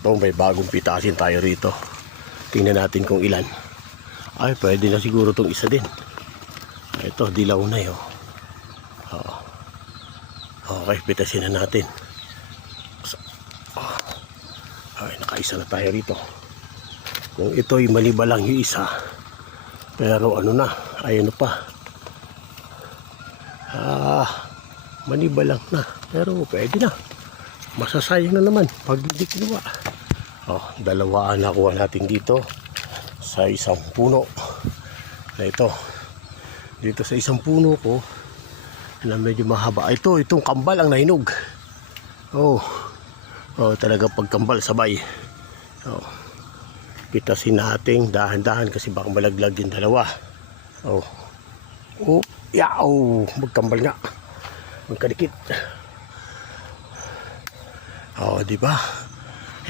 Ito, may bagong pitasin tayo rito. Tingnan natin kung ilan. Ay, pwede na siguro itong isa din. Ito, dilaw na yun. Oo. Okay, pitasin na natin. Ay, nakaisa na tayo rito. Kung ito'y maliba lang yung isa, pero ano na, ay ano pa. Maniba lang na, pero pwede na. Masasayang na naman pag hindi kinuha. Dalawa ang nakuha natin dito sa isang puno na ito. Dito sa isang puno ko na medyo mahaba. Itong kambal ang nahinog. Talaga pagkambal sabay. Pitasin natin dahan-dahan kasi baka malaglag yung dalawa. Magkambal nga. Magkadikit. Di ba?